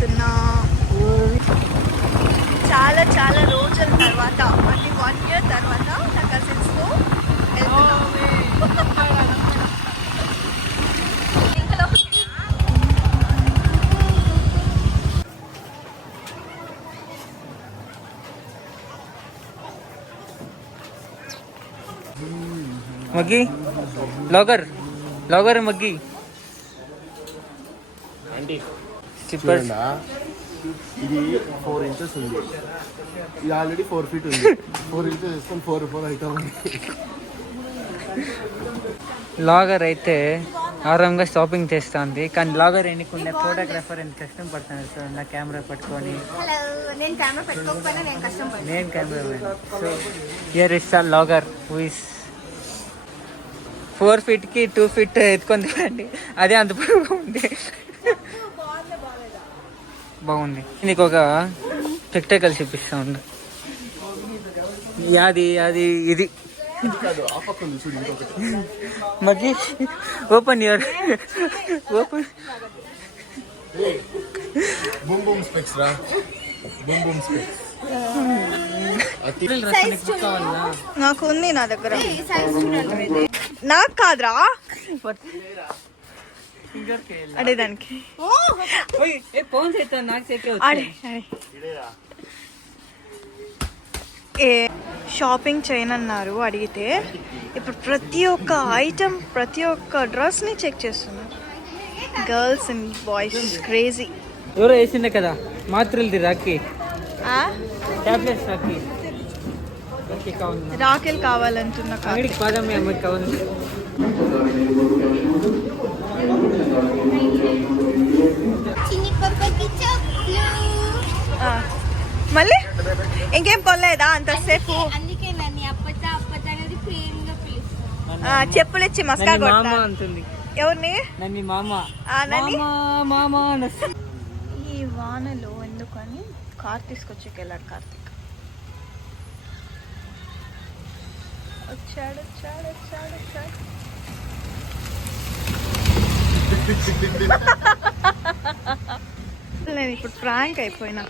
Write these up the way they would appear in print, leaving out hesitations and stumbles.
వెళ్తున్నా. చాలా చాలా రోజుల తర్వాత, అంటే 1 year తర్వాత నా కజిన్స్తో వెళ్తున్నా. మగ్గి లాగర్ లాగర్ మగ్గి స్లిప్పర్ ఇది 4 inches ఉంది. ఇది ఆల్రెడీ 4 feet ఉంది. 4 inches వేసుకొని 4 అవుతామండి. లాగర్ అయితే ఆరాంగా షాపింగ్ చేస్తుంది, కానీ లాగర్ ఎన్నుకునే ఫోటోగ్రాఫర్ ఎంత కష్టం పడుతుంది సార్. నా కెమెరా పట్టుకొని నేను కెమెరా పెట్టుకోకపోయినా నేను కష్టం నేను కెమెరా. సో హియర్ ఇస్ ఆ లాగర్ హూ ఇస్ 4 feetకి 2 feet ఎత్తుకొని అండి. అదే అంత పొడవుగా ఉంది. బాగుంది. నీకు ఒక స్పెక్టాకల్ చూపిస్తా ఉండు. అది అది ఇది మగ్గి open your open. Boom boom specs రా, బూమ్ బూమ్ స్పెక్స్. నాకు ఉంది నా దగ్గర. నాకు కాదురా, అడే దానికి షాపింగ్ చేయనన్నారు అడిగితే. ఇప్పుడు ప్రతి ఒక్క ఐటమ్, ప్రతి ఒక్క డ్రెస్ని చెక్ చేస్తున్నారు. Girls and boys crazy. ఎవరో వేసిండే కదా మాత్రలది రాఖీ టాబ్లెట్స్ రాఖీలు కావాలంటున్నా. అంగడికి పాదమే అమ్మకి కావాలి. మళ్ళీ ఇంకేం కొనలేదా అంతసేపు? చెప్పులు ఇచ్చి మస్కా కొడతా అంటుంది. ఎవరిని? నన్ను మామ మామ. ఈ వానలో ఎందుకని కార్ తీసుకొచ్చి వెళ్ళాడు కార్తీక్. వచ్చాడు. నేను ఇప్పుడు ప్రాంక్ అయిపోయినా.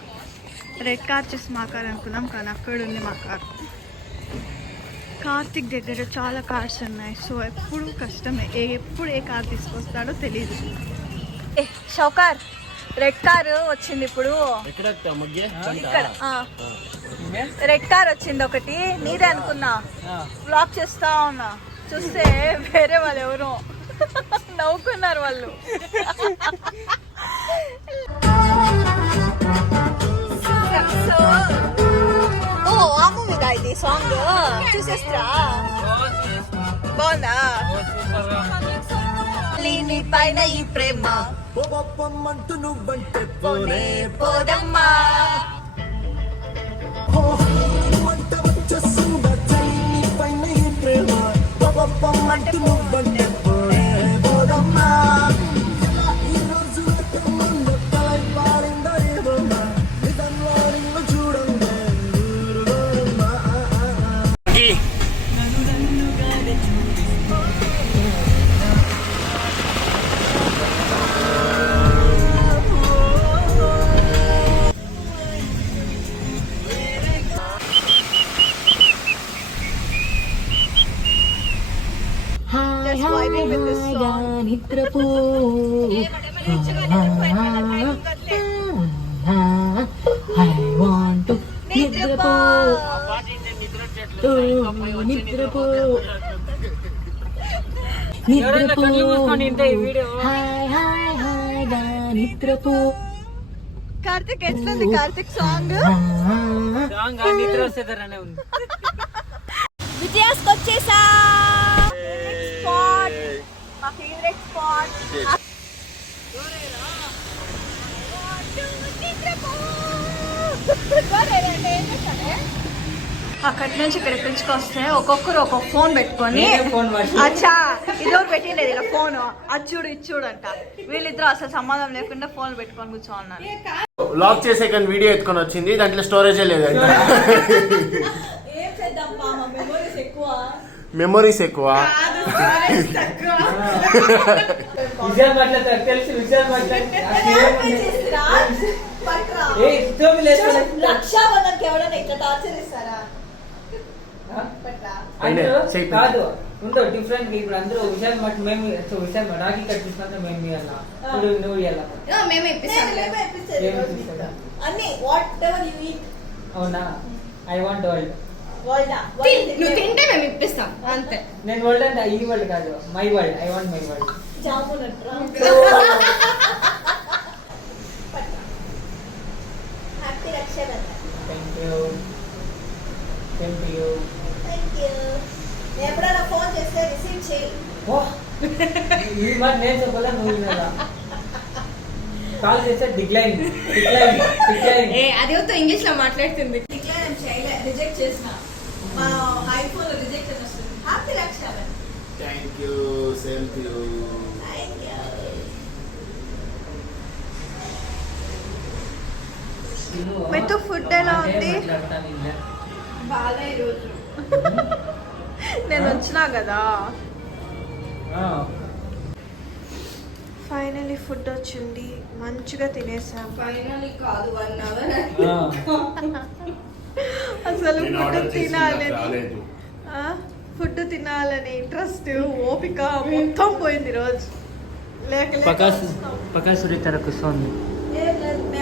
రెడ్ కార్ చూసి మా కార్ అనుకున్నాం, కానీ అక్కడ ఉంది మా కార్. కార్తిక్ దగ్గర చాలా కార్స్ ఉన్నాయి, సో ఎప్పుడు కష్టమే. ఎప్పుడు ఏ కార్ తీసుకొస్తాడో తెలీదు. షౌకార్ రెడ్ కార్ వచ్చింది ఇప్పుడు. ఇక్కడ రెడ్ కార్ వచ్చింది ఒకటి, నీదే అనుకున్నా. బ్లాక్ చేస్తా ఉన్నా, చూస్తే వేరే వాళ్ళు ఎవరో నవ్వుకున్నారు వాళ్ళు. ఆ మూవీదా ఇది సాంగ్? చూసేస్తా. బాగుందా? నీ పైన ఈ ప్రేమ పోపమ్మంటూ నువ్వంటే పోనే పోదమ్మా. మంట వచ్చేసిందా నీ పైన ఈ ప్రేమ పోపమ్మంటూ నువ్వంటే పోనే పోదమ్మా. ఈ రోజు తలై పాడిందో ఏమమ్మా, నిజంలో నిన్ను చూడండి. Just vibing with this song. నిద్రపో I want to నిద్రపో నిద్రపో నిద్రపో. కార్తిక్ ఎట్లుంది కార్తిక్ సాంగ్? నిద్ర వస్తుందనే ఉంది. విజయాస్కి వచ్చేసా. స్పాట్, మా ఫేవరెట్ స్పాట్. అక్కడి నుంచి ఇక్కడ పిలుచుకొస్తే ఒక్కొక్కరు ఒక్కొక్క ఫోన్ పెట్టుకొని, అచ్చా ఇదోరు పెట్టిండేది ఇలా ఫోన్, అది చూడు ఇది చూడు అంట. వీళ్ళిద్దరు అసలు సంబంధం లేకుండా ఫోన్ పెట్టుకొని కూర్చోన్నారు. లాక్ చేసే కానీ వీడియో ఎత్తుకొని వచ్చింది, దాంట్లో స్టోరేజే లేదంట. మెమరీస్ ఎక్కువ. విషయాలు మాట్లాడతారు తెలుసు విషయాలు రక్షాబంధన్కి ఎవరైనా ఇట్లా టార్చర్ ఇస్తారా? కాదు ఉండవు డిఫరెంట్. ఇప్పుడు అందరూ విషయాలు మేము విషయాలు రాఖీ కట్టిస్తాను మేము ఇవ్వాలా నువ్వు ఇవ్వాలా మేమే ఇప్పిస్తాం అన్ని వాట్ ఎవర్ యు ఈట్. అవునా? I want world. నువ్వు తింటే మేము ఇప్పిస్తాం అంతే. నేను వరల్డ్ అంటే ఈ వరల్డ్ కాదు, my world. I want my world. జామున్ happy Rakshabandhan. Thank you. Thank you. Thank you. ఎప్పుడైనా ఫోన్ చేస్తే రిసీవ్ చేయి. ఈ మాట నేను చెప్పాలా నువ్వు వినాలా? కాల్ చేస్తే డిక్లైన్ డిక్లైన్ డిక్లైన్. అది ఇంగ్లీష్ లో మాట్లాడుతుంది. డిక్లైన్ చేయలే, రిజెక్ట్ చేసిన. మా ఐఫోన్ లో రిజెక్ట్ అని వస్తుంది. Happy Rakshabandhan. Thank you. Same to you. Thank you. మీతో ఫుడ్ ఎలా ఉంది? బాగా ఈరోజు నేను వచ్చినా కదా. ఫైనలీ ఫుడ్ వచ్చింది, మంచిగా తినేసాం. ఫైనలీ కాదు 1 అవర్. అసలు ఫుడ్ తినాలని ఇంట్రెస్ట్, ఓపిక మొత్తం పోయింది రోజు. పకాసురి తర కూర్చోంది.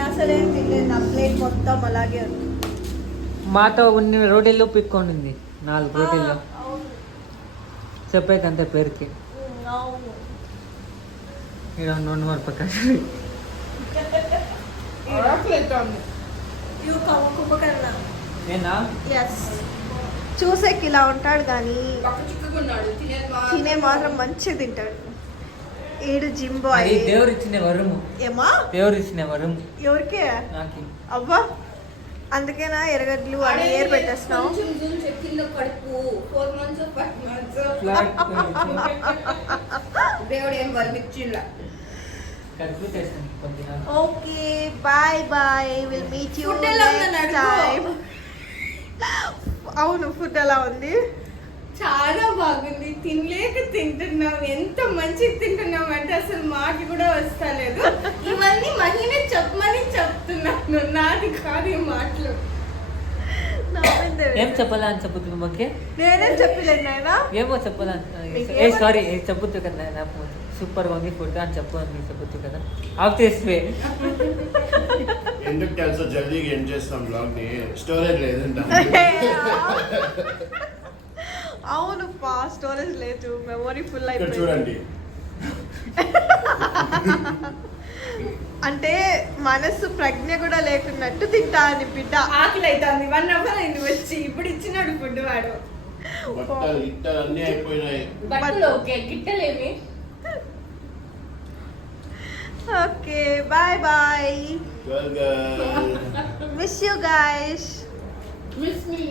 అసలు ఏం తినలేదు, నా ప్లేట్ మొత్తం అలాగే ఉంది. మాతో ఉన్న రోటీల్లో పిక్కొనింది 4 రోటీల్లో. చెప్పైతే అంతే పేరుకి. అవును. ఇక్కడ 2 మరి పకాసురి. నేనా? ఎస్, చూసేకి ఇలా ఉంటాడు కానీ తినే మాత్రం మంచిగా తింటాడు. ఏడు జిమ్ బాయ్. దేవుడు ఇచ్చిన వరము. ఏమా? దేవుడు ఇచ్చిన వరం. ఎవరికి? నాకు. అవ్వా, అందుకేనా ఎరగడ్లు అని ఏరు పెట్టేస్తున్నావు. దేవుడు ఏం వరమిచ్చిలా. Okay, bye bye. Will meet you next time. అవును, ఫుడ్ ఎలా ఉంది? చాలా బాగుంది. తినలేక తింటున్నాం. ఎంత మంచిగా తింటున్నాం అంటే అసలు మాకి కూడా వస్తలేదు. ఇవన్నీ మహిళ చెప్పమని చెప్తున్నాను, నాది కాదు ఈ మాటలు. ఏం చెప్పాలా అని చెప్పుతుంది మాకే. నేనేం చెప్పలేదు నాయనా. ఏమో చెప్పాలా. సారీ చెప్పుతుంది కదా నాకు సూపర్గా ఉంది ఫుడ్ అని చెప్పని చెప్పుతుంది కదా. ఆఫ్తే ఎందుకు తెలుసా జల్దీగా ఏం చేస్తాం బ్లాగ్ ని, స్టోరేజ్ లేదంట. అవును పా, స్టోరేజ్ లేదు, మెమొరీ ఫుల్ అయిపోయింది. చూడండి, అంటే మనసు ప్రజ్ఞ కూడా లేకున్నట్టు తింటా అని బిడ్డ. ఆకలి అవుతుంది. 1 అవర్ అయింది వచ్చి, ఇప్పుడు ఇచ్చినాడు ఫుడ్ వాడు. బట్టలు గిట్టలు అన్నీ అయిపోయినాయి. బట్టలు ఓకే, గిట్టలేమి. Okay, bye bye. Well, guys. Miss you guys. Miss me.